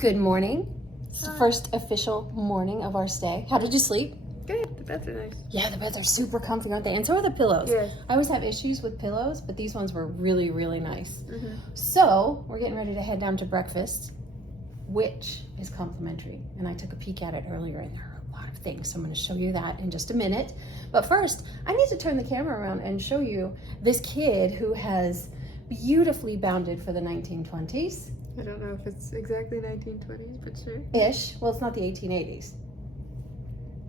Good morning. It's the first official morning of our stay. How did you sleep? Good. The beds are nice. Yeah, the beds are super comfy, aren't they? And so are the pillows. Yeah. I always have issues with pillows, but these ones were really, really nice. Mm-hmm. So we're getting ready to head down to breakfast, which is complimentary. And I took a peek at it earlier, and there are a lot of things. So I'm going to show you that in just a minute. But first, I need to turn the camera around and show you this kid who has beautifully bounded for the 1920s. I don't know if it's exactly 1920s, but sure. Ish. Well, it's not the 1880s.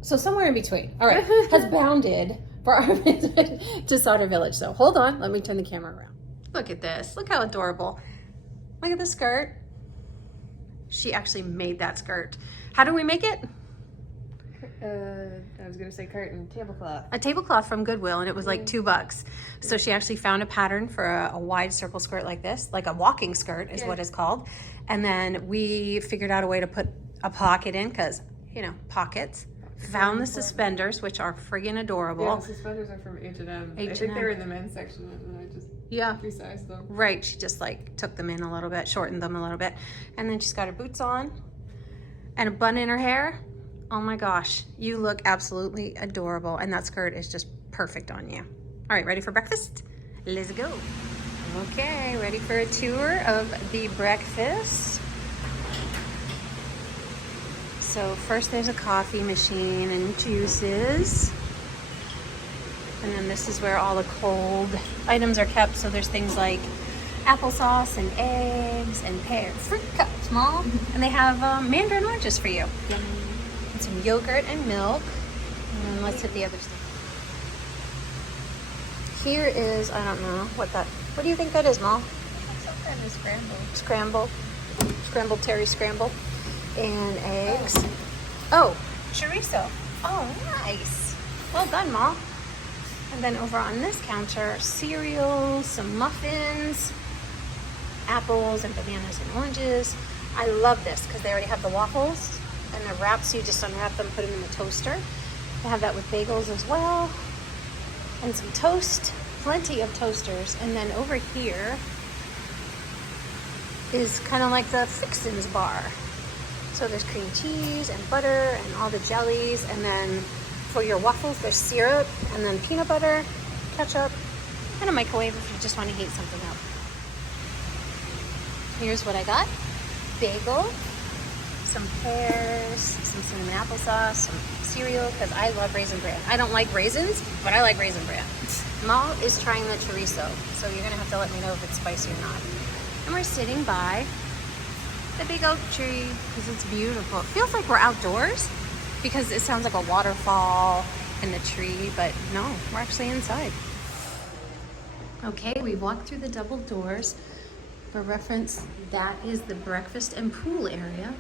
So somewhere in between. All right. Has bounded for our visit to Sauder Village. So hold on. Let me turn the camera around. Look at this. Look how adorable. Look at the skirt. She actually made that skirt. How do we make it? I was gonna say curtain, tablecloth. A tablecloth from Goodwill, and it was like $2. So she actually found a pattern for a wide circle skirt like this, like a walking skirt is what it's called. And then we figured out a way to put a pocket in, because, you know, pockets. Found the suspenders, which are friggin' adorable. Yeah, the suspenders are from H&M. I think they were in the men's section, and I just resized them. Right, she just like took them in a little bit, shortened them a little bit. And then she's got her boots on and a bun in her hair. Oh my gosh, you look absolutely adorable. And that skirt is just perfect on you. All right, ready for breakfast? Let's go. Okay, ready for a tour of the breakfast. So first there's a coffee machine and juices. And then this is where all the cold items are kept. So there's things like applesauce and eggs and pear fruit cups, Mom. And they have mandarin oranges for you. And some yogurt and milk. And then let's hit the other stuff. Here is, I don't know what do you think that is, Mom? Some kind of Scramble. Scrambled Terry scramble. And eggs. Oh, chorizo. Oh, nice. Well done, Mom. And then over on this counter, cereal, some muffins, apples and bananas and oranges. I love this because they already have the waffles and the wraps. You just unwrap them, put them in the toaster. They have that with bagels as well. And some toast, plenty of toasters. And then over here is kind of like the Fixins bar. So there's cream cheese and butter and all the jellies. And then for your waffles, there's syrup and then peanut butter, ketchup, and a microwave if you just want to heat something up. Here's what I got. Bagel, some pears, some cinnamon applesauce, some cereal, because I love Raisin Bran. I don't like raisins, but I like Raisin Bran. Mal is trying the chorizo, so you're going to have to let me know if it's spicy or not. And we're sitting by the big oak tree because it's beautiful. It feels like we're outdoors because it sounds like a waterfall in the tree, but no, we're actually inside. Okay, we've walked through the double doors. For reference, that is the breakfast and pool area.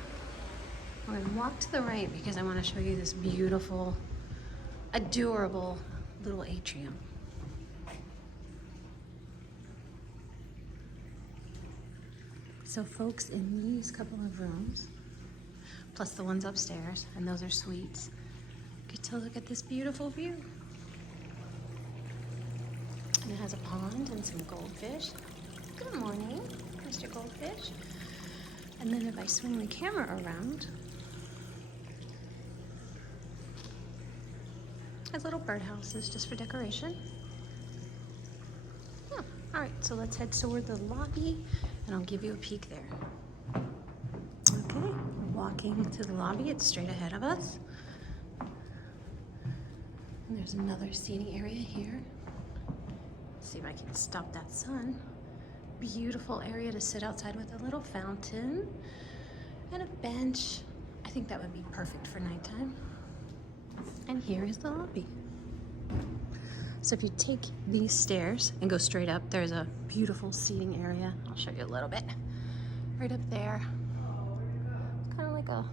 We're gonna walk to the right because I want to show you this beautiful, adorable little atrium. So folks, in these couple of rooms, plus the ones upstairs, and those are suites, get to look at this beautiful view. And it has a pond and some goldfish. Good morning, Mr. Goldfish. And then if I swing the camera around, has little birdhouses just for decoration. All right, so let's head toward the lobby and I'll give you a peek there. Okay, we're walking to the lobby. It's straight ahead of us. And there's another seating area here. Let's see if I can stop that sun. Beautiful area to sit outside with a little fountain and a bench. I think that would be perfect for nighttime. And here is the lobby. So if you take these stairs and go straight up, there's a beautiful seating area. I'll show you a little bit. Right up there. It's kind of like a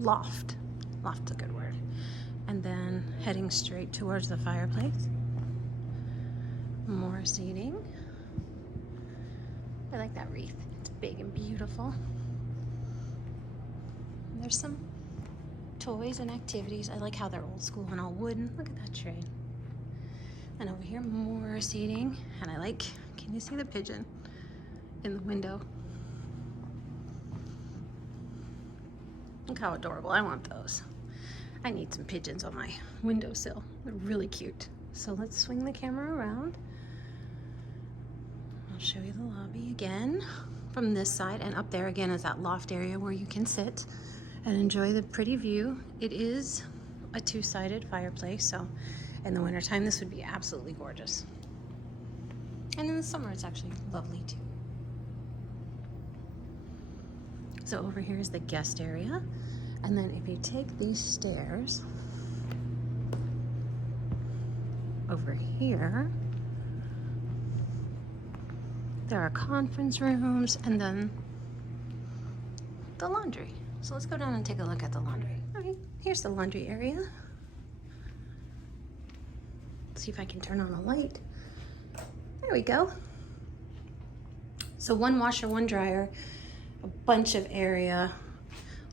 loft. Loft's a good word. And then heading straight towards the fireplace. More seating. I like that wreath. It's big and beautiful. And there's some toys and activities. I like how they're old school and all wooden. Look at that tray. And over here, more seating. And I like, can you see the pigeon in the window? Look how adorable. I want those. I need some pigeons on my windowsill. They're really cute. So let's swing the camera around. I'll show you the lobby again from this side, and up there again is that loft area where you can sit and enjoy the pretty view. It is a two-sided fireplace, so in the wintertime this would be absolutely gorgeous. And in the summer it's actually lovely too. So over here is the guest area, and then if you take these stairs over here, there are conference rooms and then the laundry. So let's go down and take a look at the laundry. All right, here's the laundry area. Let's see if I can turn on a light. There we go. So one washer, one dryer, a bunch of area,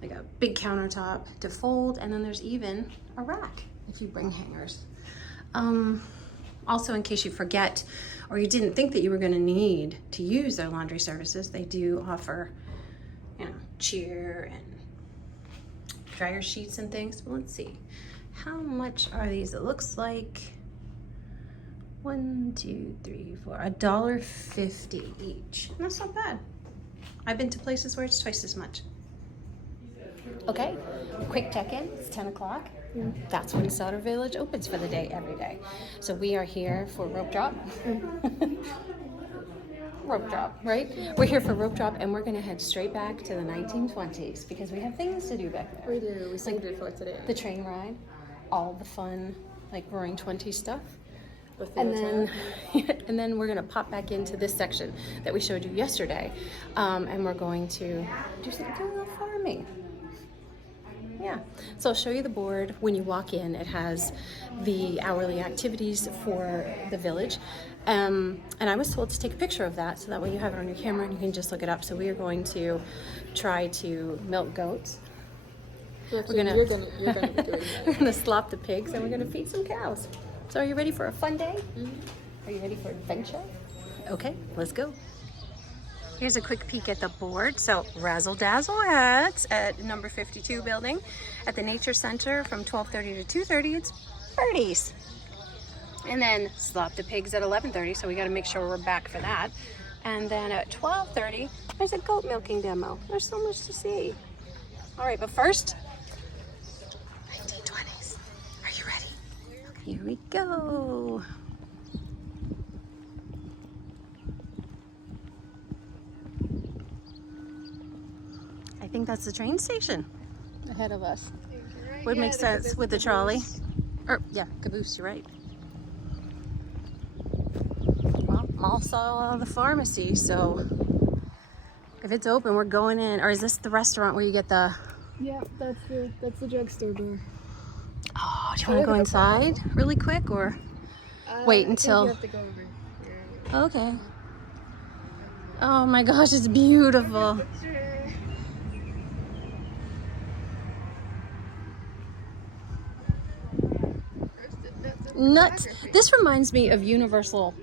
like a big countertop to fold, and then there's even a rack if you bring hangers. Also, in case you forget or you didn't think that you were going to need to use their laundry services, they do offer, you know, cheer and dryer sheets and things. Well, let's see. How much are these? It looks like $1.50 each. That's not bad. I've been to places where it's twice as much. Okay, quick check-in. It's 10 o'clock. That's when Sauder Village opens for the day every day. So we are here for rope drop. Rope drop, right? We're here for rope drop, and we're gonna head straight back to the 1920s because we have things to do back there. We do. We saved it for today. The train ride, all the fun, like Roaring '20s stuff. And then we're gonna pop back into this section that we showed you yesterday, and we're going to do a little farming. Yeah, so I'll show you the board. When you walk in, it has the hourly activities for the village. And I was told to take a picture of that so that way you have it on your camera and you can just look it up. So we are going to try to milk goats. Actually, you're gonna be doing that. we're gonna slop the pigs, and we're gonna feed some cows. So are you ready for a fun day? Are you ready for adventure? Okay, let's go. Here's a quick peek at the board. So razzle dazzle hats at number 52 building. At the nature center from 12:30 to 2:30, it's birdies. And then slop the pigs at 11:30, so we got to make sure we're back for that. And then at 12:30, there's a goat milking demo. There's so much to see. All right, but first, 1920s. Are you ready? Okay, here we go. I think that's the train station ahead of us. Would make sense with the trolley. Or, yeah, Caboose, you're right. Well, Mall saw the pharmacy, so if it's open, we're going in. Or is this the restaurant where you get the... Yeah, that's the drugstore door. Oh, do you want to go inside really quick, or wait until... You have to go over here. Okay. Oh my gosh, it's beautiful. Nuts. This reminds me of Universal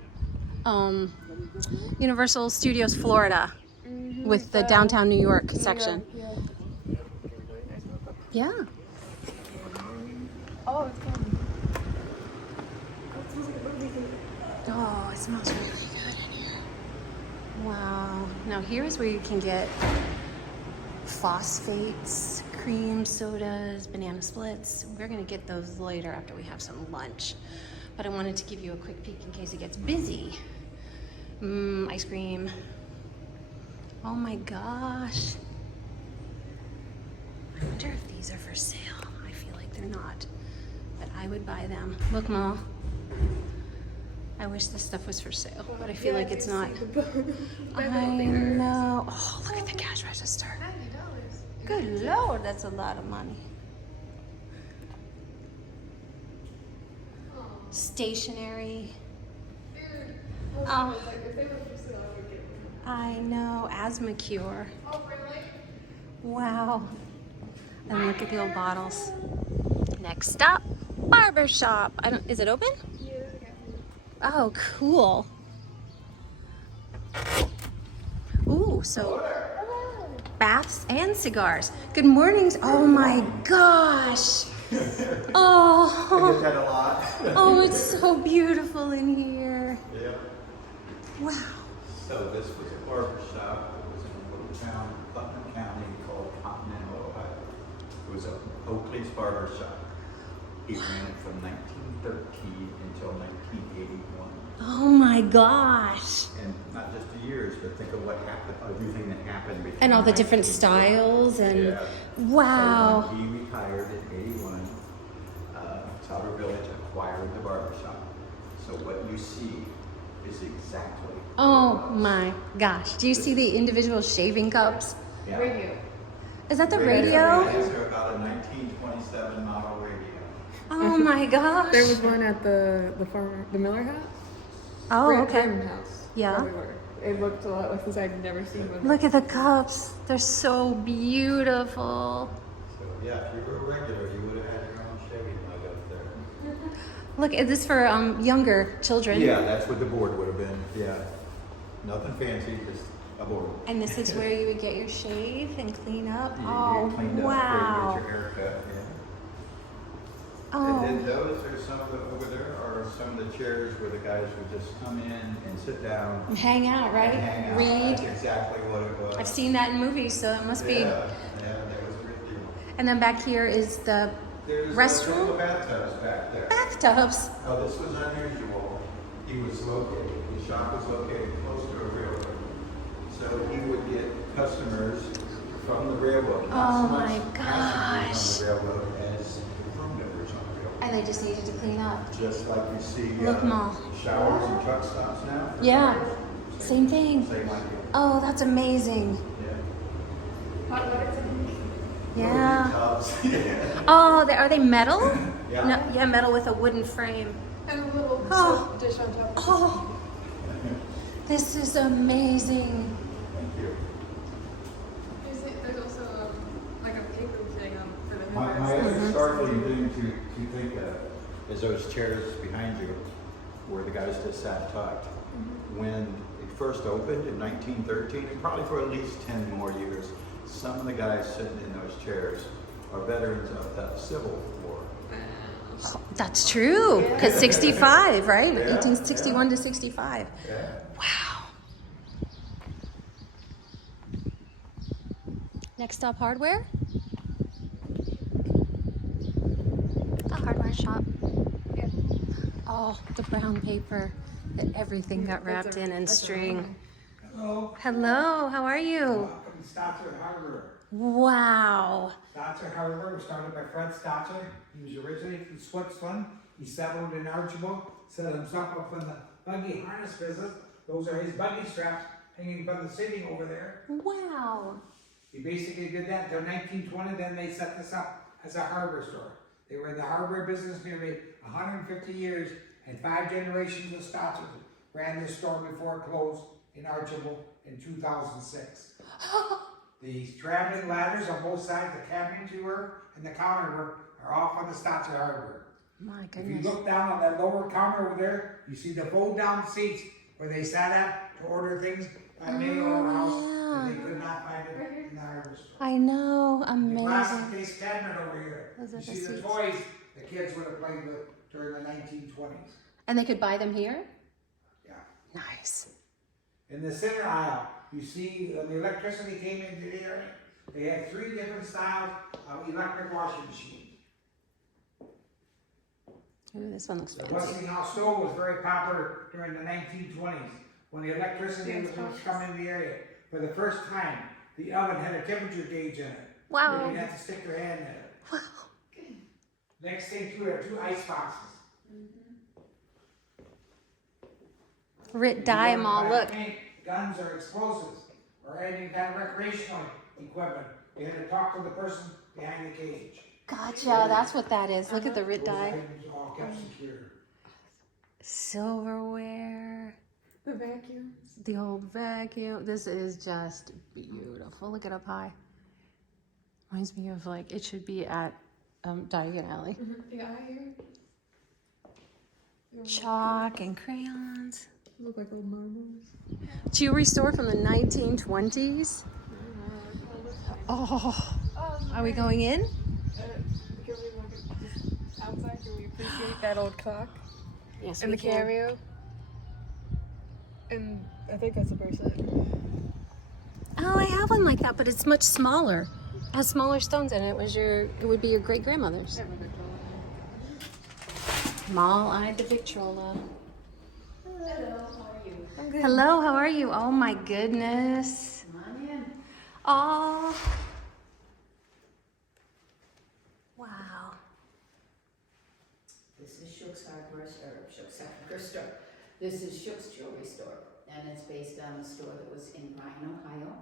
Studios Florida with the downtown New York section. Yeah. Oh, it's coming. Oh, it smells really good in here. Wow. Now here's where you can get phosphates, cream sodas, banana splits. We're gonna get those later after we have some lunch. But I wanted to give you a quick peek in case it gets busy. Ice cream. Oh my gosh. I wonder if these are for sale. I feel like they're not, but I would buy them. Look, Ma. I wish this stuff was for sale, but I feel like it's not. I know. Oh, look at the cash register. Good Lord, that's a lot of money. Stationery. Oh, I know. Asthma cure. Wow. And look at the old bottles. Next stop, Barbershop. Is it open? Oh, cool. Ooh, so baths and cigars. Good mornings. Oh my gosh. Oh. I get that a lot. Oh, it's so beautiful in here. Yeah. Wow. So this was a barbershop. It was in a little town, Putnam County, called Continental, Ohio. It was a Oakley's barbershop. He ran it from 1913 until 1981. Oh my gosh. And not just the years, but think of what happened, everything that happened between. And all the different styles and yeah. wow. So when he retired in 81, Sauder Village acquired the barbershop. So what you see is exactly. Oh my gosh. Do you see the individual shaving cups? Yeah. Radio. Is that the radio? These are about a 1927 model radio. Oh my gosh. There was one at the farmer, the Miller house. Oh, okay. House. Yeah. Where we were. It looked a lot like this. I'd never seen one. Look at the cups. They're so beautiful. So yeah, if you were a regular, you would have had your own shaving mug up there. Look, is this for younger children? Yeah, that's what the board would have been. Yeah. Nothing fancy, just a board. And this is where you would get your shave and clean up? You Oh, get cleaned up wow. before you get your haircut. Yeah. Oh. And then those are some of the, over there are some of the chairs where the guys would just come in and sit down. And hang out, right? And hang out. Read. That's exactly what it was. I've seen that in movies, so it must be. Yeah, that was a good deal. And then back here is the There's restroom? the bathtubs back there. Bathtubs. Oh, this was unusual. He was located, the shop was located close to a railroad. So he would get customers from the railroad. Oh Not so my much gosh. passengers on the railroad as room members on the railroad. And they just needed to clean up. Just like you see Look, Ma. showers and truck stops now. Yeah. Same thing. Same idea. Oh, that's amazing. Yeah. Yeah. Tubs. Yeah. Oh, are they metal? Yeah. No, yeah, metal with a wooden frame. And a little Oh. soap dish on top. Oh, this is amazing. Thank you. There's also like a paper thing for the My members. other startling thing to think of is those chairs behind you where the guys just sat and talked. When it first opened in 1913, and probably for at least 10 more years, some of the guys sitting in those chairs are veterans of the Civil War. That's true. Because 65, right? Yeah, 1861 to 65. Yeah. Wow. Next stop, hardware. A hardware shop. Yeah. Oh, the brown paper that everything got wrapped in and string. Hello. Hello, how are you? Welcome to Sauder Hardware. Wow. Sauder Hardware was started by Fred Sauder. He was originally from Switzerland. He settled in Archibald, set himself up in the buggy harness business. Those are his buggy straps hanging from the ceiling over there. Wow. He basically did that until 1920, then they set this up as a hardware store. They were in the hardware business nearly 150 years, and 5 generations of Stotters ran this store before it closed in Archibald in 2006. The traveling ladders on both sides, the cabin tour and the counter work, are off on the Stotter hardware. My If you goodness. look down on that lower counter over there, you see the fold-down seats where they sat at to order things by mail or house, and they could not find it in the hardware store. I know, The glass amazing. case cabinet over here, Those are you the see the seats. toys the kids would have played with during the 1920s. And they could buy them here? Yeah. Nice. In the center aisle, you see when the electricity came into the area, they had 3 different styles of electric washing machines. Ooh, this one looks The fancy. Westinghouse stove was very popular during the 1920s when the electricity was coming in the area. For the first time, the oven had a temperature gauge in it. Wow. You didn't have to stick your hand in it. Wow. Next thing too, we have 2 ice boxes. Rit dye them all, look. Paint, guns or explosives or any kind of recreational equipment. You had to talk to the person behind the cage. Gotcha, that's what that is. Look at the Rit Those dye. items all kept secure. Silverware. The vacuums. The old vacuum. This is just beautiful. Look it up high. Reminds me of like, it should be at Diagon Alley. Yeah, I hear. Chalk and crayons. Look like old marbles. Jewelry store from the 1920s. Oh, are we going in? Can we look at outside? Can we appreciate that old clock? Yes, And we the can. carrier? And I think that's a person. Oh, I have one like that, but it's much smaller. It has smaller stones in it. It would be your great grandmother's. Mall eyed the Victrola. Hello, how are you? I'm good. Hello, how are you? Oh my goodness. Come on in. Oh. Wow. This is Shook's Hardware Store. This is Shook's Jewelry Store, and it's based on the store that was in Bryan, Ohio.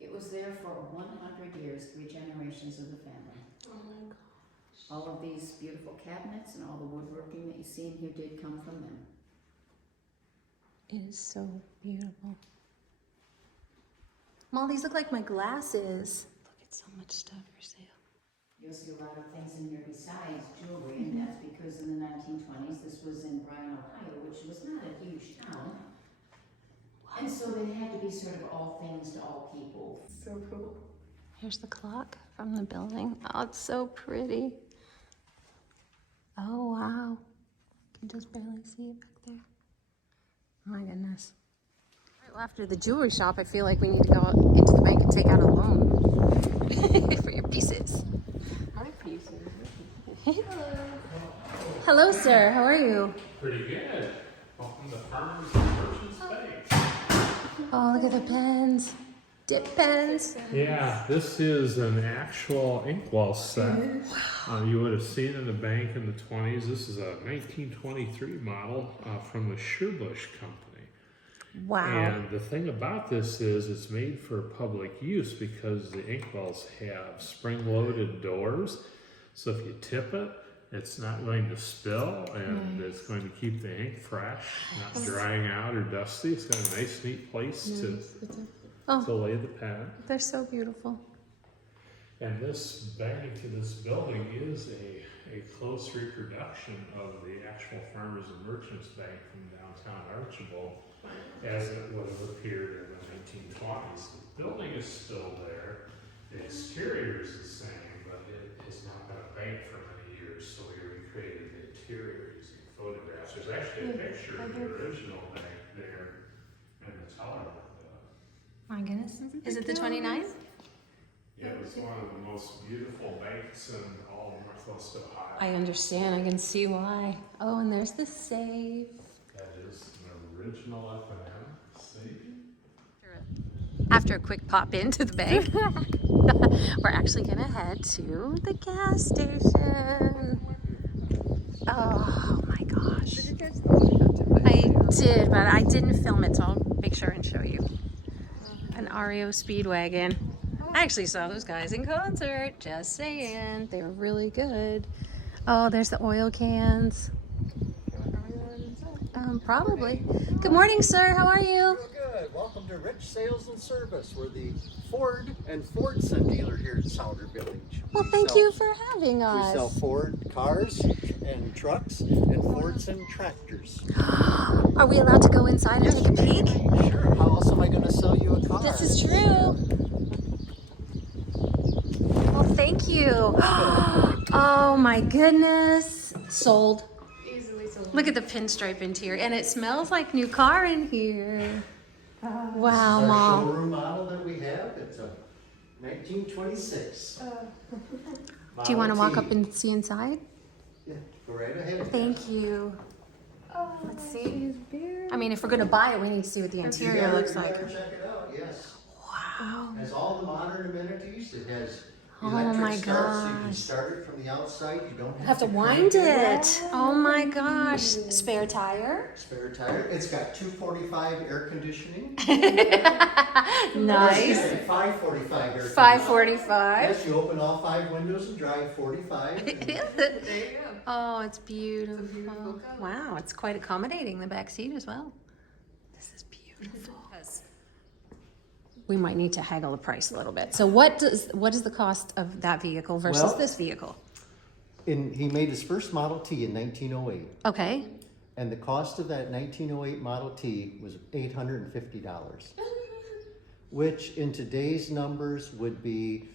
It was there for 100 years, 3 generations of the family. Oh my gosh. All of these beautiful cabinets and all the woodworking that you see in here did come from them. It is so beautiful. Mom, these look like my glasses. Look at so much stuff for sale. You'll see a lot of things in here besides jewelry, and that's because in the 1920s, this was in Bryan, Ohio, which was not a huge town. And so they had to be sort of all things to all people. So cool. Here's the clock from the building. Oh, it's so pretty. Oh, wow. Can just barely see it back there. Oh my goodness. All right, well, after the jewelry shop, I feel like we need to go into the bank and take out a loan for your pieces. My pieces. Hello, sir. How are you? Pretty good. Welcome to Farmers and Merchants Bank. Oh, look at the pens. Dip pens. Yeah, this is an actual inkwell set. You would have seen in the bank in the 20s. This is a 1923 model from the Sherbush Company. Wow. And the thing about this is it's made for public use because the inkwells have spring-loaded doors. So if you tip it, it's not going to spill, and it's going to keep the ink fresh, not drying out or dusty. It's got a nice, neat place to lay the pen. They're so beautiful. And this bank to this building is a close reproduction of the actual Farmers and Merchants Bank from downtown Archibald, as it would have appeared in the 1920s. The building is still there. The exterior is the same, but it has not been a bank for many years, so we recreated the interior using photographs. There's actually a picture of the original bank there in the teller. My goodness. Is it the 29th? Yeah, it was one of the most beautiful banks in all of Northwest Ohio. I understand. I can see why. Oh, and there's the safe. That is an original F&M safe. After a quick pop into the bank, we're actually gonna head to the gas station. Oh my gosh. Did you catch the I did, but I didn't film it, so I'll make sure and show you. An REO Speedwagon. I actually saw those guys in concert, just saying. They were really good. Oh, there's the oil cans. Probably. Good morning, sir. How are you? Real good. Welcome to Rich Sales and Service. We're the Ford and Fordson dealer here at Sauder Village. Well, thank you for having We sell us. Ford cars and trucks and Fordson tractors. Are we allowed to go inside and take a peek? Sure. How else am I going to sell you a car? This is true. Well, thank you. Oh my goodness. Sold. easily sold. Look at the pinstripe interior, and it smells like new car in here. Wow, This is our Mom. showroom model that we have. It's a 1926. Do you want to walk Model up T. and see inside? Yeah, go right ahead. Thank you. Oh, Let's see. she's very I mean, if we're going to buy it, we need to see what the You interior gotta- looks you like. gotta check it out. Yes. Wow. It has all the modern amenities. It has Oh electric my start, so you can gosh. start it from the outside. You don't Have to crank wind it. Oh my gosh. Spare tire. Spare tire. It's got 245 air conditioning. Nice. 545 air conditioning. 545. Yes, you open all 5 windows and drive 45. Is it? there you go. Oh, it's beautiful. beautiful car. Wow, it's quite accommodating, the back seat as well. This is beautiful. We might need to haggle the price a little bit. So what is the cost of that vehicle versus Well- this vehicle? He made his first Model T in 1908. Okay. And the cost of that 1908 Model T was $850. which in today's numbers would be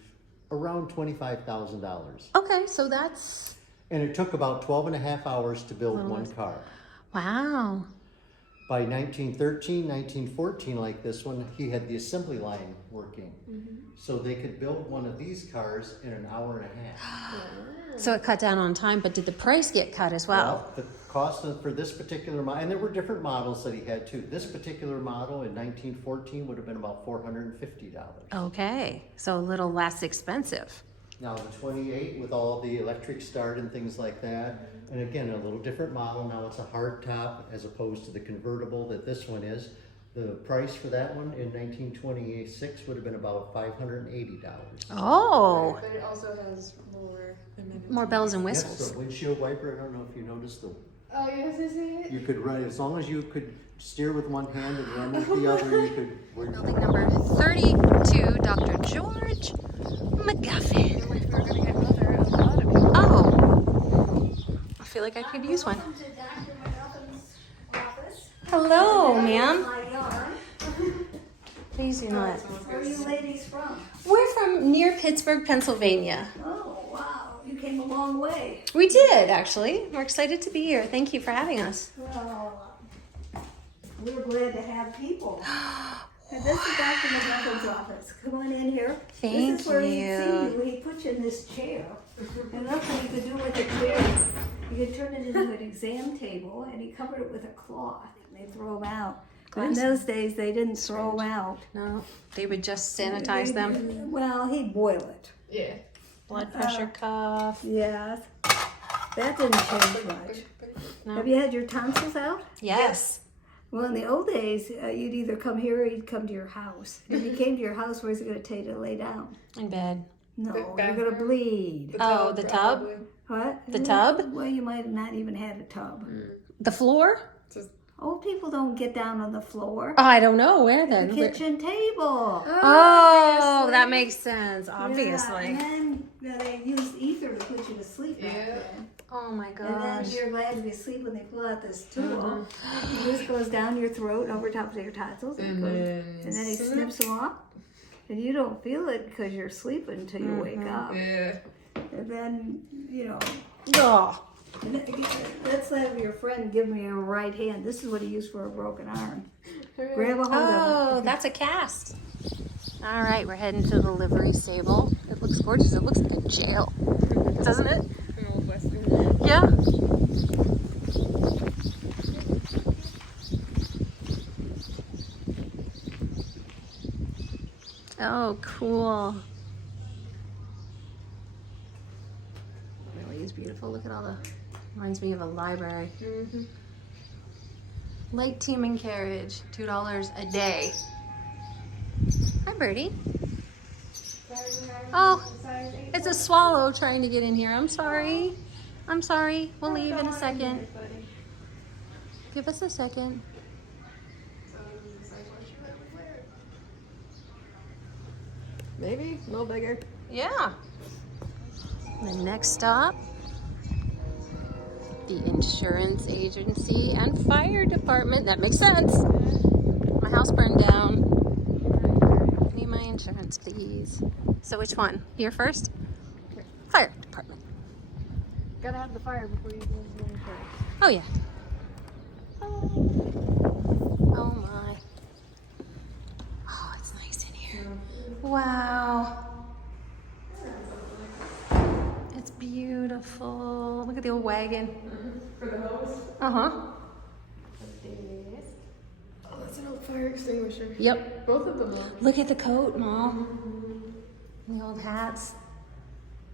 around $25,000. Okay, so that's, And it took about 12 and a half hours to build one car. wow. By 1913, 1914, like this one, he had the assembly line working. So they could build one of these cars in an hour and a half. So it cut down on time, but did the price get cut as well? The cost for this particular model, and there were different models that he had too. This particular model in 1914 would have been about $450. Okay, so a little less expensive. Now the 28 with all the electric start and things like that, and again, a little different model. Now it's a hard top as opposed to the convertible that this one is. The price for that one in 1926 would have been about $580. Oh, But it also has more amenities. more bells and Yes, whistles. the windshield wiper, I don't know if you noticed the, Oh, yes, is it? you could run, as long as you could steer with one hand and run with the other, you could. Building number 32, Dr. George McGuffin. We're gonna get another a lot of people. Oh, I feel like I could use one. Welcome to Dr. McGuffin's office. Hello, ma'am. My yarn. Please do not. Where are you ladies from? We're from near Pittsburgh, Pennsylvania. Oh, wow. You came a long way. We did, actually. We're excited to be here. Thank you for having us. Well, we're glad to have people. And this is Dr. McGuffin's office. Come on in here. Thank This is where he'd you. see you. He put you in this chair. And nothing you could do with the chair. You could turn it into an exam table, and he covered it with a cloth. And they throw them out. In those days, they didn't throw them out. No, they would just sanitize them. Well, he'd boil it. Yeah. Blood pressure cuff. Yes. That didn't change much. No. Have you had your tonsils out? Yes. Well, in the old days, you'd either come here or you'd come to your house. If you came to your house, where's it going to take you to lay down? In bed. No, The you're bathroom? going to bleed. Oh, the tub? probably. What? The tub? Well, you might have not even had a tub. The floor? Just, Old people don't get down on the floor. Oh, I don't know. Where The then? kitchen table. Oh, that makes sense. Yeah, Obviously. and then they used ether to put you to sleep back Yeah. then. Oh my And then gosh. you're glad to be asleep when they pull out this tool. This goes down your throat over top of your tonsils. and then He snips them off. And you don't feel it because you're sleeping until you wake up. Yeah. And then, Oh. let's have your friend give me a right hand. This is what he used for a broken arm. Grab a hold Oh, of it. that's a cast. All right, we're heading to the livery stable. It looks gorgeous. It looks like a jail, doesn't it? An old western. Yeah. Oh, cool. Really is beautiful. Look at all the, reminds me of a library. Lake team and carriage, $2 a day. Hi, Birdie. Oh, it's a swallow trying to get in here. I'm sorry. I'm sorry. We'll leave in a second. Give us a second. Maybe a little bigger. Yeah. The next stop, the insurance agency and fire department. That makes sense. My house burned down. I need my insurance, please. So which one? Here first? Fire department. Gotta have the fire before you go to the insurance. Oh yeah. Oh my. Oh, it's nice in here. Wow. It's beautiful. Look at the old wagon. For the hose? Uh-huh. Oh, that's an old fire extinguisher. Yep. Both of them are. Look at the coat, Mom. The old hats.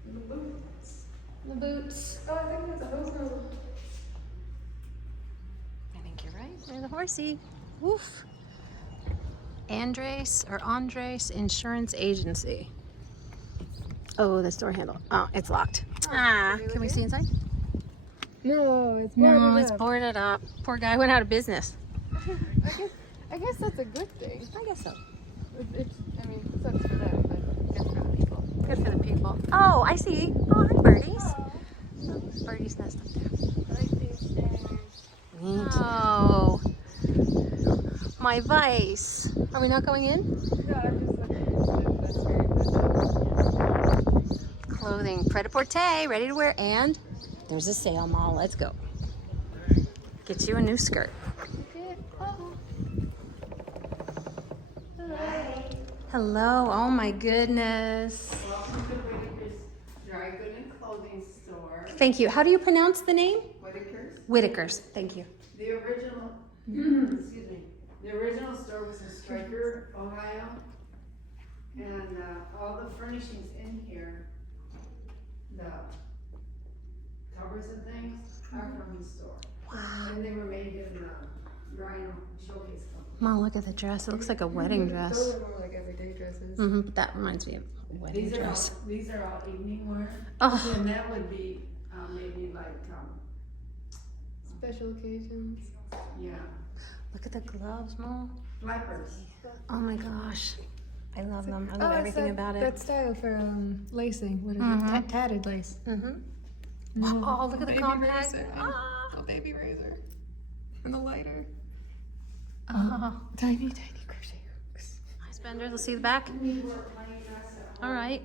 The boots. The boots. Oh, I think that's a hose nozzle. I think you're right. There's a horsey. Woof. Andres Insurance Agency. Oh, this door handle. Oh, it's locked. Ah, can we see inside? No, it's No, it's boarded up. Poor guy went out of business. I guess that's a good thing. I guess so. It sucks for them, but good for the people. Good for the people. Oh, I see. Oh, hi, birdies. Oh, birdie's nest up there. Neat. Oh, my vice. Are we not going in? No, Clothing, pret-a-porter, ready to wear, and there's a sale mall. Let's go. Get you a new skirt. Hello. Oh my goodness. Welcome to Whitaker's Dry Good and Clothing Store. Thank you. How do you pronounce the name? Whitaker's. Whitaker's. Thank you. The original, excuse me, the original store was in Stryker, Ohio. And all the furnishings in here, the covers and things are from the store. Wow. And they were made in the Brian Showcase Company. Mom, look at the dress. It looks like a wedding dress. Those are more like everyday dresses. But that reminds me of a wedding dress. These are all evening wear. Oh. And that would be maybe like special occasions. Yeah. Look at the gloves, Mom. Flappers. Oh my gosh. I love them. I love everything about it. That style for lacing. What is it? Tatted lace. Oh, look at the compact. Razor. Ah. A baby razor. And the lighter. Oh. Tiny crochet hooks. Nice benders. Let's see the back. All right.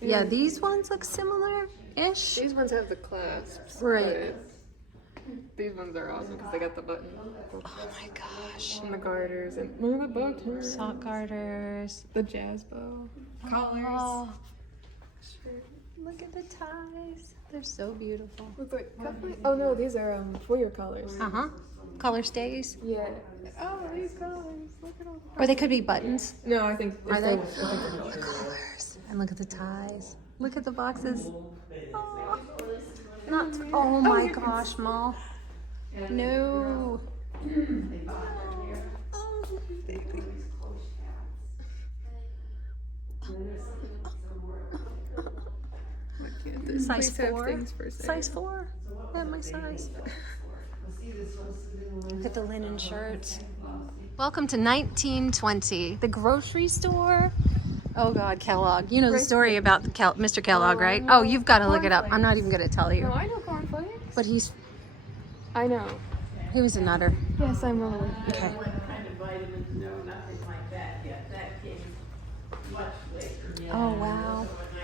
Yeah, these ones look similar-ish. These ones have the clasps. Right. but These ones are awesome because they got the button. Oh my gosh. And the garters. And look at the bow too. Sock garters. The jazz bow. Collars. Oh. Look at the ties. They're so beautiful. Look like cufflinks. Oh no, these are foyer collars. Collar stays. Yeah. Oh, these collars. Look at all. Or they could be buttons. No, I think. Are they? they're Collars. And look at the ties. Look at the boxes. Oh, not. Oh my gosh, Mom. No. Size 4. Size 4. At my size. Look at the linen shirts. Welcome to 1920, the grocery store. Oh God, Kellogg. You know the story about the Mr. Kellogg, right? Oh, you've got to look it up. I'm not even going to tell you. No, I know cornflakes. But I know. he was a nutter. Yes, I'm wrong. Okay. What kind of vitamins? No, nothing like that yet. That came much later. Oh wow. So in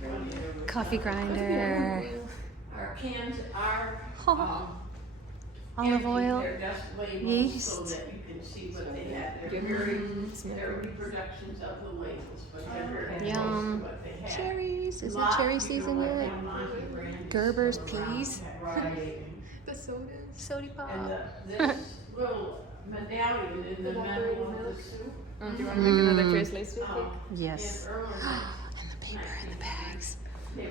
1920, there was Coffee grinder. our cans are Olive oil. They're just labeled Yeast. so that you can see what they have. They're reproductions of the labels, but they're very close Yum. to what they have. Cherries. Is it Locke, cherry you know, season like yet? Del Monte brand, Gerber's so around, peas. Right. The sodas. Soda pop. And this little medallion in the middle of the soup. Oh, do you want to make another trace lace soup cake? Yes. In early And the paper and the bags.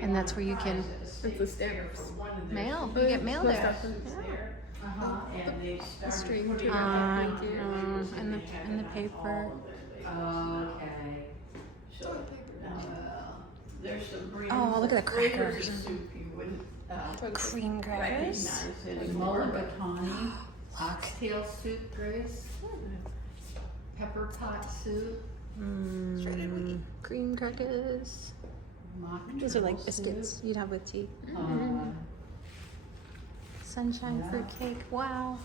And that's where you can It's the stamps. mail. You get mail there. And they started putting And the paper. Okay. So, there's some brands Oh, look at the flavors crackers. of soup you wouldn't Cream crackers. recognize anymore. Mulligatawny, oxtail soup, Grace, pepper pot soup, Cream crackers. mock These are like turtle biscuits you'd have with tea. soup, Sunshine fruit cake. Wow.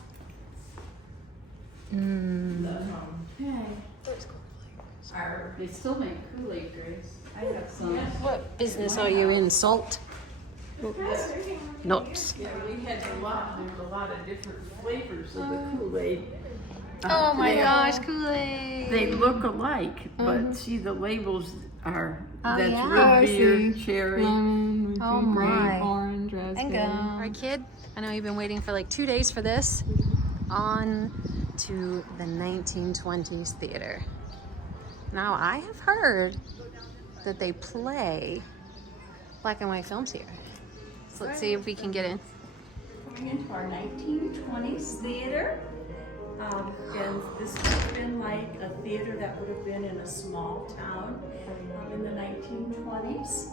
They still make Kool-Aid, Grace. I have some. What business are you in? Salt? Nuts. Yeah, we had there's a lot of different flavors of the Kool-Aid. Oh my gosh, Kool-Aid. They look alike, but see the labels are, that's yeah. root beer, cherry. Lemon, Oh my. orange, raspberry. All right, kid. I know you've been waiting for like 2 days for this. On to the 1920s theater. Now, I have heard that they play black and white films here. So let's see if we can get in. Going into our 1920s theater. And this would have been like a theater that would have been in a small town in the 1920s.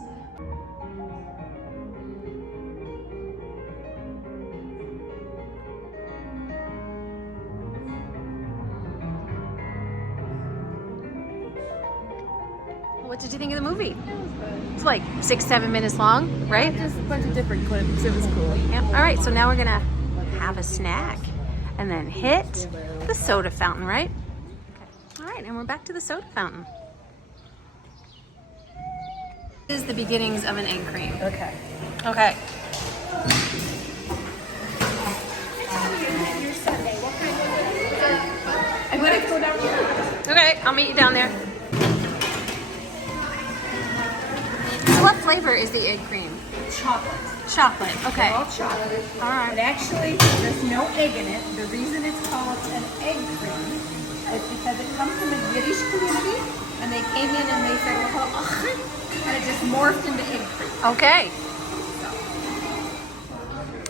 What did you think of the movie? It's like 6-7 minutes long, right? Just a bunch of different clips. It was cool. Yep. All right, so now we're gonna have a snack and then hit the soda fountain, right? Okay. All right, and we're back to the soda fountain. This is the beginnings of an egg cream. Okay. Okay. I'm gonna go down here. Okay, I'll meet you down there. So what flavor is the egg cream? Chocolate. Chocolate. Okay. All chocolate. All right. But actually, there's no egg in it. The reason it's called an egg cream is because it comes from a Yiddish community, and they came in and they said, well, and it just morphed into egg cream. Okay.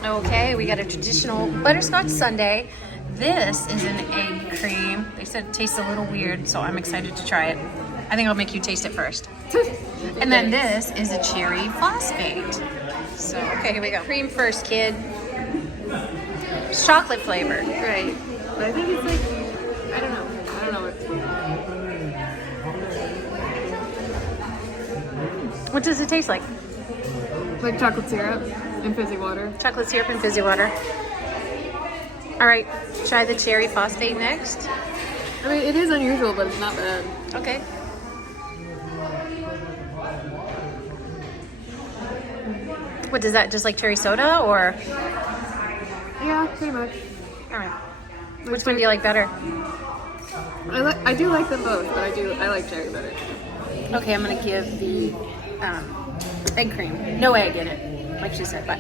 Okay, we got a traditional butterscotch sundae. This is an egg cream. They said it tastes a little weird, so I'm excited to try it. I think I'll make you taste it first. And then this is a cherry phosphate. So, okay, here we go. Cream first, kid. It's chocolate flavored. Right. But I think it's like, I don't know what. What does it taste like? Like chocolate syrup and fizzy water. Chocolate syrup and fizzy water. All right, try the cherry phosphate next. I mean, it is unusual, but it's not bad. Okay. What does that, just like cherry soda or? Yeah, pretty much. All right. Which one do you like better? I do like them both, but I like cherry better. Okay, I'm gonna give the egg cream. No egg in it, like she said, but.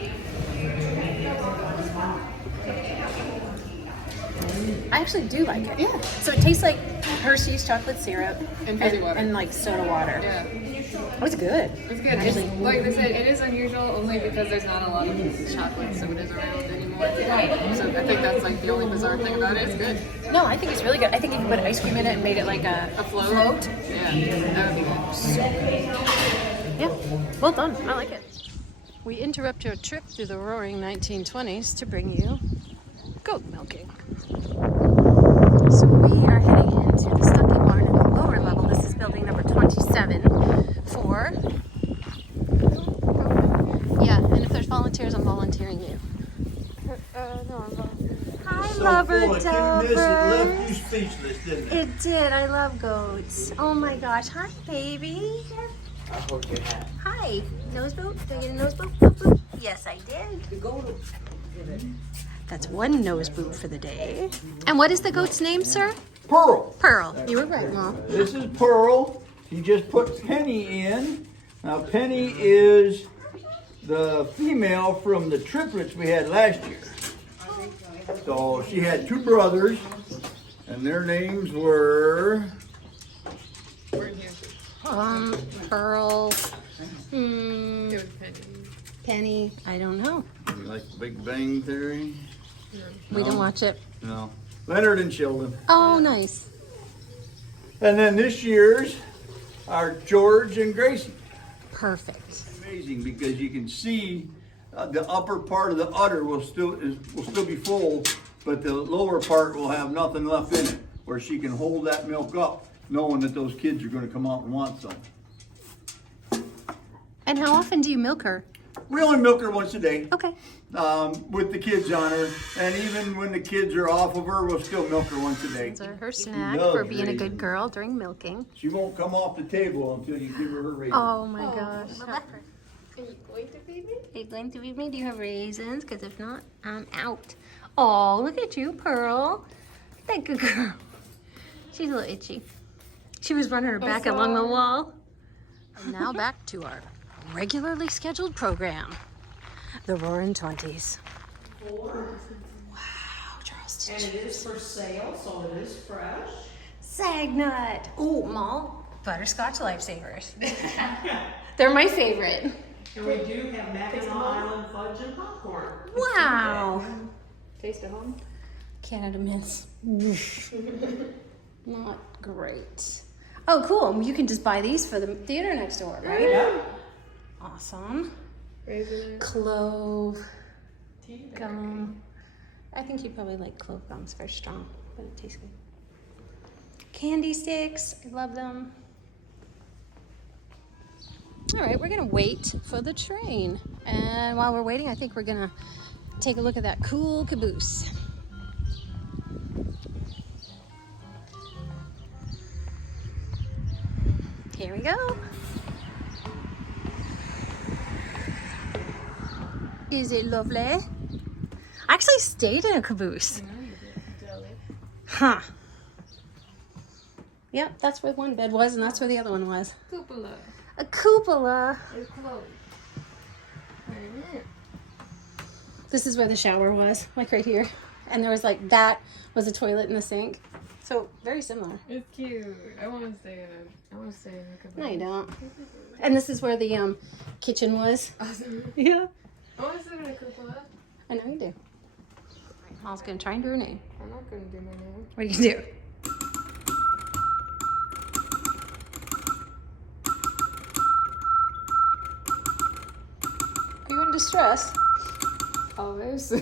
I actually do like it. Yeah. So it tastes like Hershey's chocolate syrup And fizzy water. and like soda water. Yeah. Oh, it's good. It's good. It's, like they said, it is unusual only because there's not a lot of chocolate sodas around anymore. So I think that's like the only bizarre thing about it. It's good. No, I think it's really good. I think if you put ice cream in it and made it like a Float? Yeah, that would be good. Yeah, well done. I like it. We interrupt your trip through the roaring 1920s to bring you goat milking. So we are heading into the Stucky Barn at the lower level. This is building number 27 for... Yeah, and if there's volunteers, I'm volunteering you. No, I'm volunteering. Hi, lover Dover. It left you speechless, didn't it? It did. I love goats. Oh my gosh. Hi, baby. I hope you have. Hi. Nose boot? Did I get a nose boot? Boop, boop. Yes, I did. That's one nose boot for the day. And what is the goat's name, sir? Pearl. Pearl. You were right, Mom. This is Pearl. She just put Penny in. Now Penny is the female from the triplets we had last year. So she had two brothers, and their names were... Pearl. Penny. I don't know. You like Big Bang Theory? We didn't watch it. No. Leonard and Sheldon. Oh, nice. And then this year's are George and Gracie. Perfect. Amazing because you can see the upper part of the udder will still be full, but the lower part will have nothing left in it, where she can hold that milk up, knowing that those kids are going to come out and want some. And how often do you milk her? We only milk her once a day. Okay. With the kids on her, and even when the kids are off of her, we'll still milk her once a day. Those are her snack loves for being a good raisins. girl during milking. She won't come off the table until you give her raisins. Oh my gosh. Are you going to feed me? Are you going to feed me? Do you have raisins? Because if not, I'm out. Oh, look at you, Pearl. That good girl. She's a little itchy. She was running her back along the wall. And now back to our regularly scheduled program. The Roaring 20s. Wow, Charleston. And it is for sale, so it is fresh. Sagnut. Ooh, malt butterscotch lifesavers. They're my favorite. And we do have Mackinac Island fudge and popcorn. Wow. Taste at home? Canada mints. Not great. Oh, cool. You can just buy these for the theater next door, right? Yeah. Awesome. Raisins. Clove gum. I think you probably like clove gum. It's very strong, but it tastes good. Candy sticks. I love them. All right, we're gonna wait for the train. And while we're waiting, I think we're gonna take a look at that cool caboose. Here we go. Is it lovely? I actually stayed in a caboose. Huh. Yep, that's where one bed was, and that's where the other one was. Cupola. A cupola. It's closed. This is where the shower was, like right here. And there was like, that was a toilet and a sink. So, very similar. It's cute. I want to stay in a caboose. No, you don't. And this is where the kitchen was. Awesome. Yeah. I want to stay in a cupola. I know you do. I was going to try and do her name. I'm not going to do my name. What do you do? Are you in distress? Always.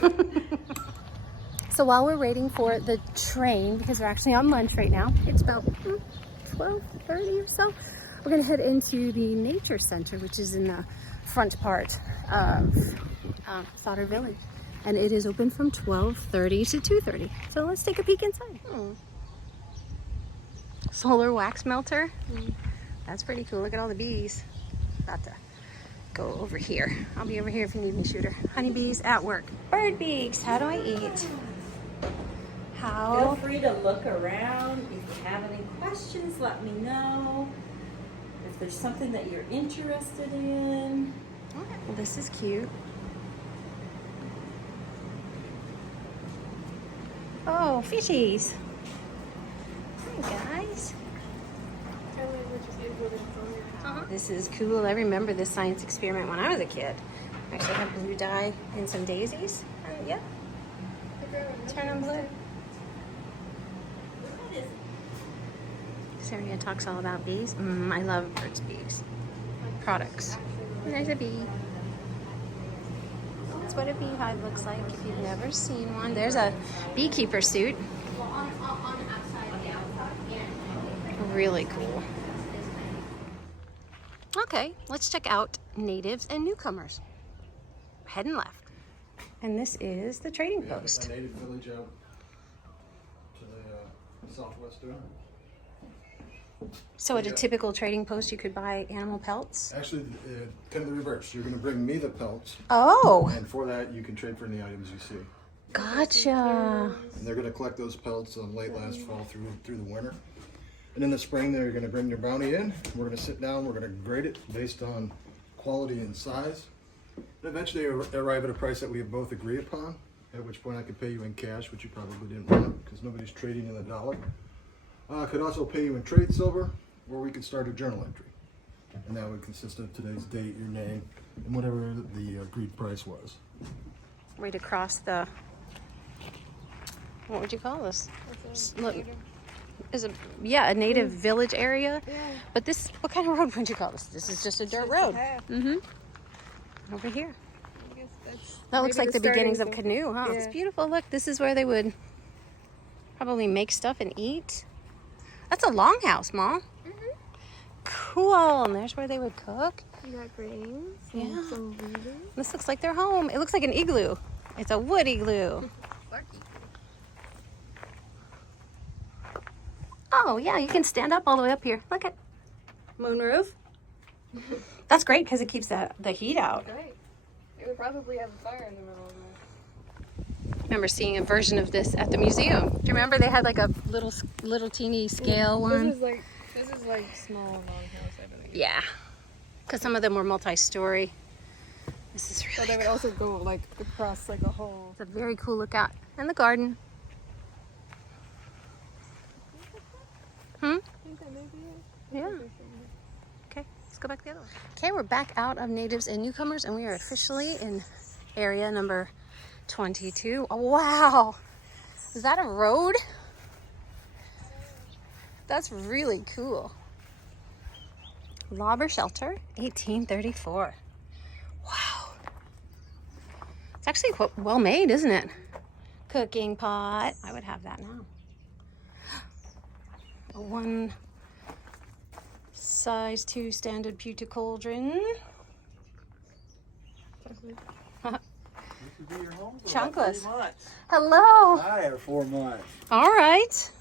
So while we're waiting for the train, because we're actually on lunch right now, it's about 12:30 or so, we're gonna head into the nature center, which is in the front part of Sauder Village. And it is open from 12:30 to 2:30. So let's take a peek inside. Solar wax melter. That's pretty cool. Look at all the bees. About to go over here. I'll be over here if you need me, Shooter. Honeybees at work. Bird beaks. How do I eat? How? Feel free to look around. If you have any questions, let me know. If there's something that you're interested in. Well, this is cute. Oh, fishies. Hi, guys. This is cool. I remember this science experiment when I was a kid. I actually have blue dye and some daisies. And yeah. Turn them blue. This area talks all about bees. I love birds' bees. Products. And there's a bee. That's what a beehive looks like if you've never seen one. There's a beekeeper suit. Really cool. Okay, let's check out natives and newcomers. Heading left. And this is the trading post. A native village out to the southwest there. So at a typical trading post, you could buy animal pelts? Actually, kind of the reverse. You're going to bring me the pelts. Oh! And for that, you can trade for any items you see. Gotcha. And they're going to collect those pelts late last fall through the winter. And in the spring, they're going to bring their bounty in. We're going to sit down. We're going to grade it based on quality and size. And eventually arrive at a price that we have both agree upon, at which point I could pay you in cash, which you probably didn't want because nobody's trading in the dollar. I could also pay you in trade silver, or we could start a journal entry. And that would consist of today's date, your name, and whatever the agreed price was. Right across the, what would you call this? Look, is a a native village area. Yeah. But this, what kind of road would you call this? This is just a dirt road. Over here. I guess that's That looks like the beginnings of starting canoe, huh? It's Yeah. beautiful. Look, this is where they would probably make stuff and eat. That's a longhouse, Mom. Cool. And there's where they would cook. You got grains. Yeah. Some reading. This looks like their home. It looks like an igloo. It's a wood igloo. Oh, yeah, you can stand up all the way up here. Look at moonroof. That's great because it keeps the heat out. Great. It would probably have a fire in the middle of it. I remember seeing a version of this at the museum. Do you remember they had like a little teeny scale one? This is like small longhouse, I believe. Yeah, because some of them were multi-story. This is So really they would also go like across like a whole. It's a very cool lookout. And the garden. I think that may be it. Yeah. Okay, let's go back the other way. Okay, we're back out of natives and newcomers, and we are officially in area number 22. Oh, wow. Is that a road? That's really cool. Lobber Shelter, 1834. Wow. It's actually well made, isn't it? Cooking pot. I would have that now. A 1 size 2 standard pewter cauldron. This will be your home for Chunkless. 3 months. Hello. Hi, or 4 months. All right.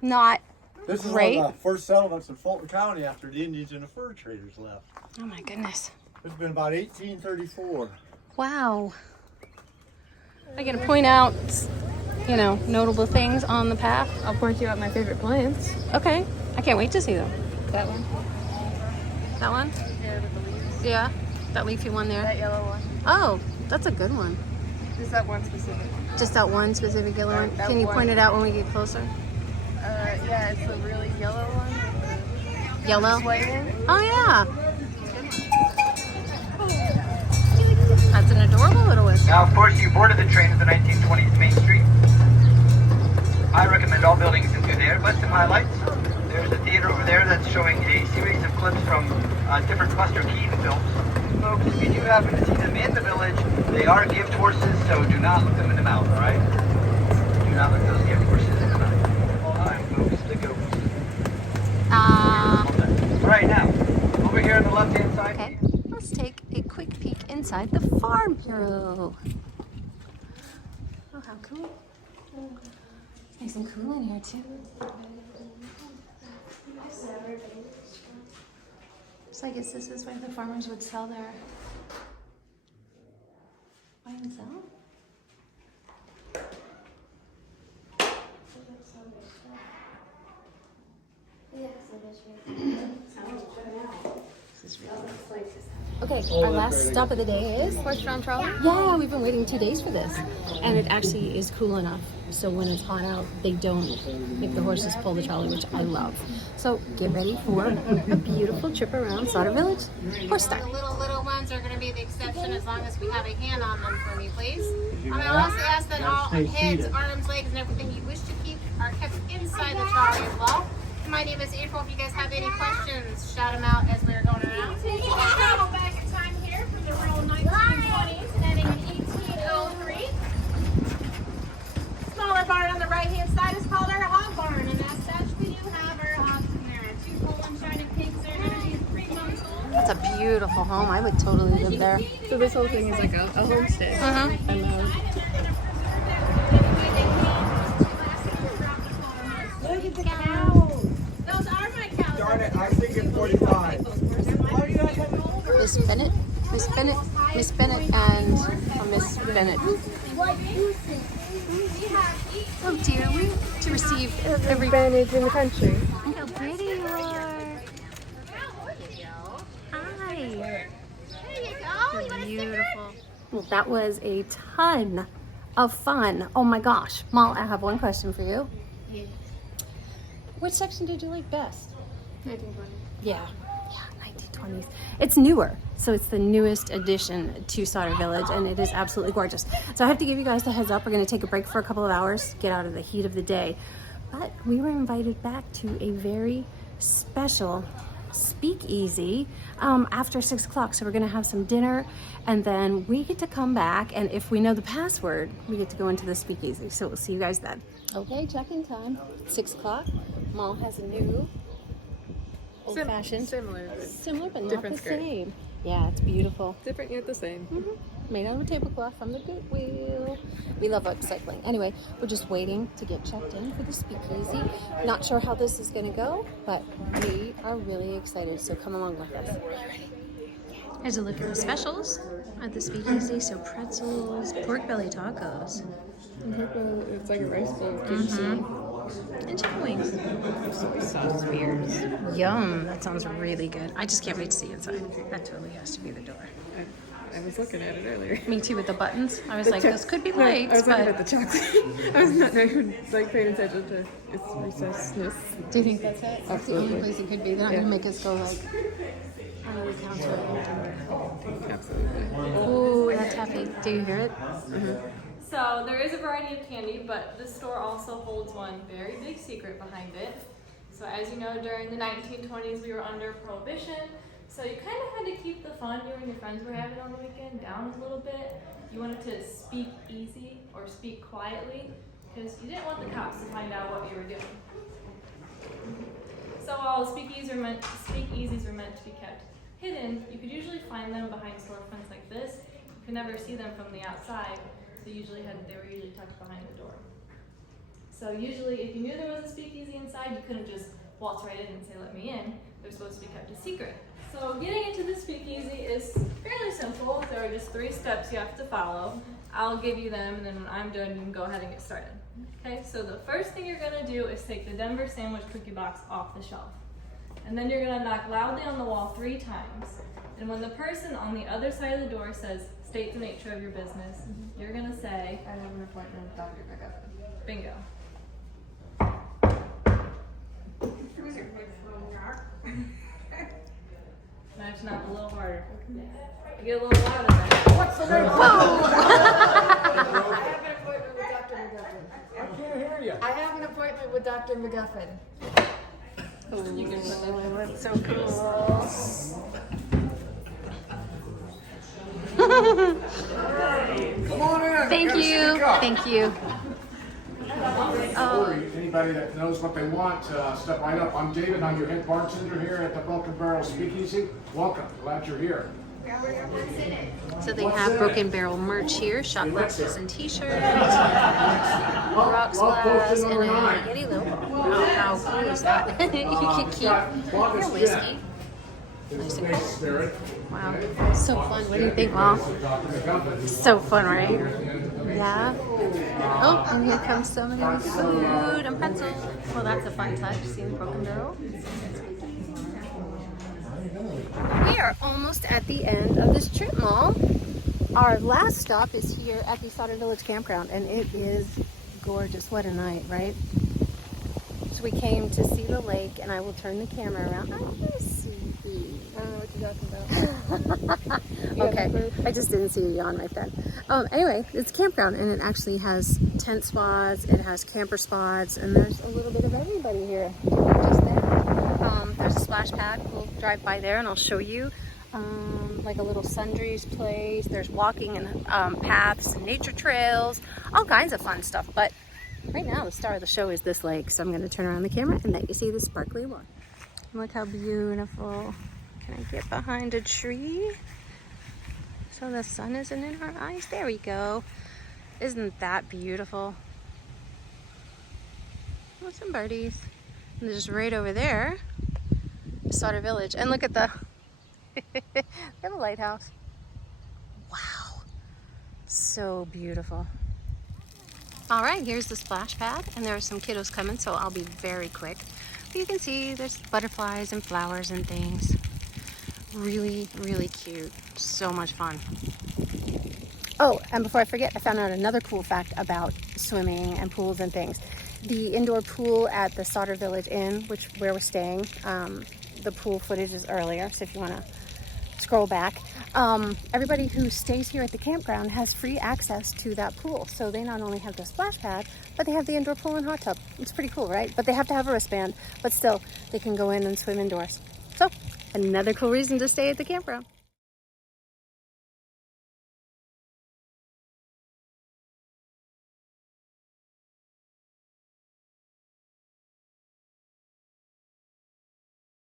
Not This is great. one of the first settlements in Fulton County after the Indians and the fur traders left. Oh my goodness. It's been about 1834. Wow. I'm gonna point out, you know, notable things on the path. I'll point you out my favorite plants. Okay. I can't wait to see them. That one. That one? Yeah, with the leaves. Yeah. That leafy one there. That yellow one. Oh, that's a good one. Just that one specific one. Just that one specific yellow one. That Can you one. point it out when we get closer? Yeah, it's the really yellow one. Yellow? Swaying. Oh yeah. That's an adorable little whistle. Now, of course, you boarded the train at the 1920s Main Street. I recommend all buildings into there, but some highlights. There's a theater over there that's showing a series of clips from different Buster Keaton films. Folks, if you do happen to see them in the village, they are gift horses, so do not look them in the mouth, all right? Do not look those gift horses in the mouth. All right, folks, the ghost. All right, now, over here on the left-hand side. Okay, let's take a quick peek inside the Farm Bureau. Oh, how cool. It's nice and cool in here, too. So I guess this is where the farmers would sell their buy and sell. Okay, our last stop of the day is horse-drawn trolley. Yeah, we've been waiting 2 days for this, and it actually is cool enough. So when it's hot out, they don't make the horses pull the trolley, which I love. So get ready for a beautiful trip around Sauder Village. Horse style. The little ones are going to be the exception as long as we have a hand on them for me, please. I'll also ask that all heads, arms, legs, and everything you wish to keep are kept inside the trolley as well. My name is April. If you guys have any questions, shout them out as we're going around. You can travel back in time here from the rural 1920s, ending in 1803. Smaller barn on the right-hand side is called our hog barn, and as such, we do have our hogs in there. 2 Poland shining pigs are going to be 3 months old. That's a beautiful home. I would totally live there. So this whole thing is like a homestead. And Look at the cows. Those are my cows. Darn it, I think it's 45. Miss Bennett, Miss Bennett, and Miss Bennett. Oh dear, we to receive every advantage in the country. Look how pretty you are. Hi. There you go. Beautiful. Well, that was a ton of fun. Oh my gosh. Mal, I have one question for you. Yeah. Which section did you like best? 1920. Yeah, 1920s. It's newer, so it's the newest addition to Sauder Village, and it is absolutely gorgeous. So I have to give you guys the heads up. We're going to take a break for a couple of hours, get out of the heat of the day. But we were invited back to a very special speakeasy after 6 o'clock. So we're going to have some dinner, and then we get to come back, and if we know the password, we get to go into the speakeasy. So we'll see you guys then. Okay, check-in time, 6 o'clock. Mom has a new old-fashioned, Similar, but not different the skirt. same. Yeah, it's beautiful. Different yet the same. Made out of a tablecloth from the Goodwill. We love upcycling. Anyway, we're just waiting to get checked in for the speakeasy. Not sure how this is going to go, but we are really excited. So come along with us. Here's a look at the specials at the speakeasy. So pretzels, pork belly tacos, It's like a rice bowl. and chicken wings. Sauce spears. Yum, that sounds really good. I just can't wait to see inside. That totally has to be the door. I was looking at it earlier. Me too with the buttons. I was like, this could be lights, I was looking but at the chocolate. I was not even like paying attention to its recessedness. do you think that's it? That's the only Absolutely. place it could be. They're not Yeah. gonna make us go like on the counter. Absolutely. Ooh, that taffy. Do you hear it? So there is a variety of candy, but this store also holds one very big secret behind it. So as you know, during the 1920s, we were under Prohibition. So you kind of had to keep the fun you and your friends were having on the weekend down a little bit. You wanted to speak easy or speak quietly because you didn't want the cops to find out what you were doing. So while speakeasies are meant to be kept hidden, you could usually find them behind storefronts like this. You could never see them from the outside. They were usually tucked behind the door. So usually if you knew there was a speakeasy inside, you couldn't just waltz right in and say, let me in. They're supposed to be kept a secret. So getting into the speakeasy is fairly simple. There are just 3 steps you have to follow. I'll give you them, and then when I'm done, you can go ahead and get started. Okay, so the first thing you're gonna do is take the Denver sandwich cookie box off the shelf. And then you're gonna knock loudly on the wall 3 times. And when the person on the other side of the door says, state the nature of your business, you're gonna say, I have an appointment with Dr. McGuffin. Bingo. Now just knock a little harder. You get a little louder there. What's the name? I have an appointment with Dr. McGuffin. I can't hear you. I have an appointment with Dr. McGuffin. You can put that That's so cool. Come on in. Thank Gotta you. speak up. Thank you. Anybody that knows what they want, step right up. I'm David, I'm your head bartender here at the Broken Barrel Speakeasy. Welcome, glad you're here. So they have Broken Barrel merch here, shot glasses and t-shirts, rocks glass, and a Yeti little. Wow, how cool is that? You can keep your whiskey. Nice and cool. Wow, so fun. What do you think, Mom? So fun, right? Yeah. Oh, and here comes some of the food and pretzels. Well, that's a fun touch, seeing Broken Barrel. We are almost at the end of this trip, Mom. Our last stop is here at the Sauder Village Campground, and it is gorgeous. What a night, right? So we came to see the lake, and I will turn the camera around. I can see you. I don't know what you're talking about. Okay, I just didn't see you yawn right then. Anyway, it's a campground, and it actually has tent spots, it has camper spots, and there's a little bit of everybody here. Just there. There's a splash pad. We'll drive by there, and I'll show you. Like a little sundries place. There's walking and paths and nature trails, all kinds of fun stuff. But right now, the star of the show is this lake, so I'm going to turn around the camera and let you see the sparkly one. Look how beautiful. Can I get behind a tree so the sun isn't in our eyes? There we go. Isn't that beautiful? Oh, some birdies. And just right over there, Sauder Village. And look at the they have a lighthouse. Wow, so beautiful. All right, here's the splash pad, and there are some kiddos coming, so I'll be very quick. But you can see there's butterflies and flowers and things. Really, really cute. So much fun. Oh, and before I forget, I found out another cool fact about swimming and pools and things. The indoor pool at the Sauder Village Inn, where we're staying, the pool footage is earlier, so if you want to scroll back. Everybody who stays here at the campground has free access to that pool. So they not only have the splash pad, but they have the indoor pool and hot tub. It's pretty cool, right? But they have to have a wristband, but still, they can go in and swim indoors. So, another cool reason to stay at the campground.